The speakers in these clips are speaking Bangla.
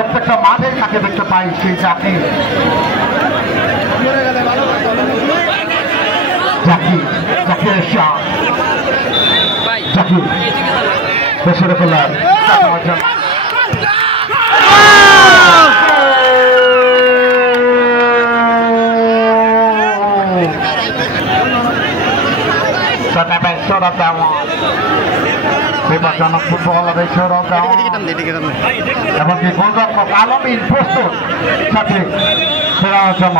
প্রত্যেকটা মাঠে তাকে দেখতে পাই সেই জাকির দেশের খেলার বিপজ্জনক ফুটবলার এই সৌরভ এমনকি গোলরক্ষক আলমিন প্রস্তুত সাথে ফেরানোর জন্য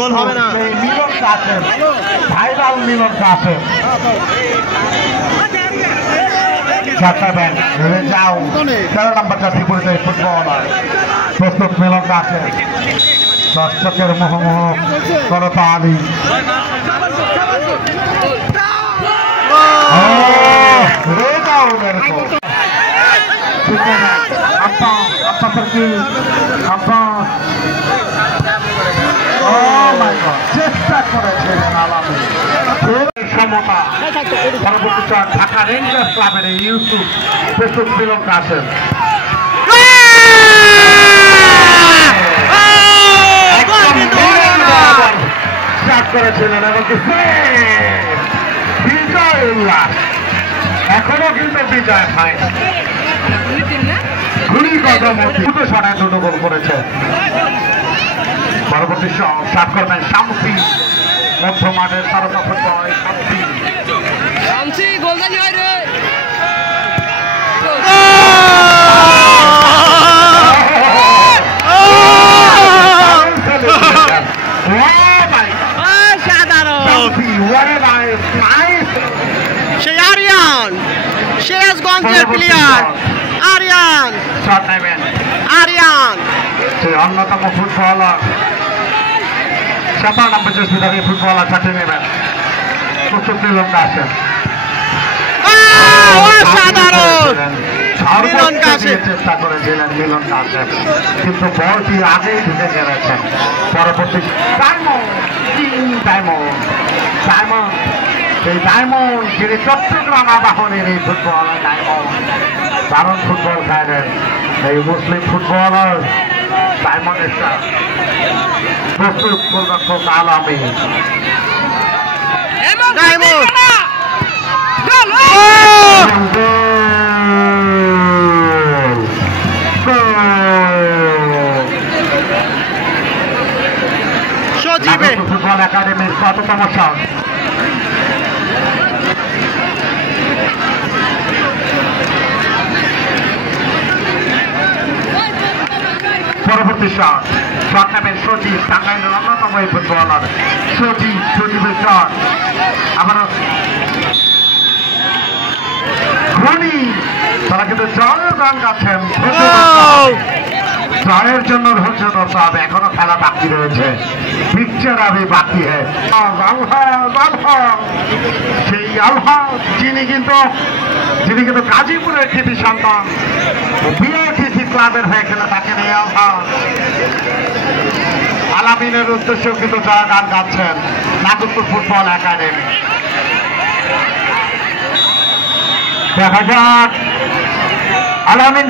গোল হবে না। মিলন কাসেম ভাইরাল মিলন কাসেম যাও 13 নম্বর জার্সি পরিচয় ফুটবলার প্রস্তুত মিলন কাসেম দর্শকের মোহমোহ করতালি চেষ্টা করেছিলেন আলামী সমতা পরবর্তী ঢাকা রেঞ্জার্স ক্লাবের ইউসুফ প্রস্তুত মিলন কাসেম করেছিলেন এবং বিজয় উল্লাস এখনো কিন্তু বিজয় হয় দুটো শটে দুটো গোল করেছে পরবর্তী শট করবেন শামসি মধ্য মাঠের তারকা ফুটবল শামসি গোলদানি হয় রে সিরাজগঞ্জের প্লেয়ার আরিয়ান শট নেবেন আরিয়ান সেই অন্যতম ফুটবলার 7 নম্বর জার্সি ফুটবলার সাথে নেবেন প্রস্তুত মিলন কাসেম অসাধারণ মিলন কাসেম চেষ্টা করেছিলেন মিলন কাসেম কিন্তু বলটি আগেই ঢুকে গেছেন পরবর্তী ডায়মন্ড সেই ডায়মন্ড যিনি চট্টগ্রাম আবাহনের এই ফুটবলার ডায়মন্ড দারুণ ফুটবল খেলেন এই মুসলিম ফুটবলার ডায়মন্ডের প্রস্তুত গোলরক্ষক আলামী ফুটবল একাডেমির কততম শট পরবর্তী শট নেবেন সচিব টাঙ্গাইলের অন্যতম এই ফুটবলার সচিবের শট আবারও ঘনি তারা কিন্তু জয়ের গান গাচ্ছেন জয়ের জন্য ধৈর্য ধরতে হবে এখনো খেলা বাকি রয়েছে পিকচার আবে বাকি সেই আলহা যিনি কিন্তু গাজীপুরের কৃতি সন্তান বিআরটিসি ক্লাবের হয়ে খেলে তাকে নিয়ে আলহা আলামিনের উদ্দেশ্যেও কিন্তু জয় গান গাচ্ছেন নাগরপুর ফুটবল একাডেমি দেখা যাক আলামিন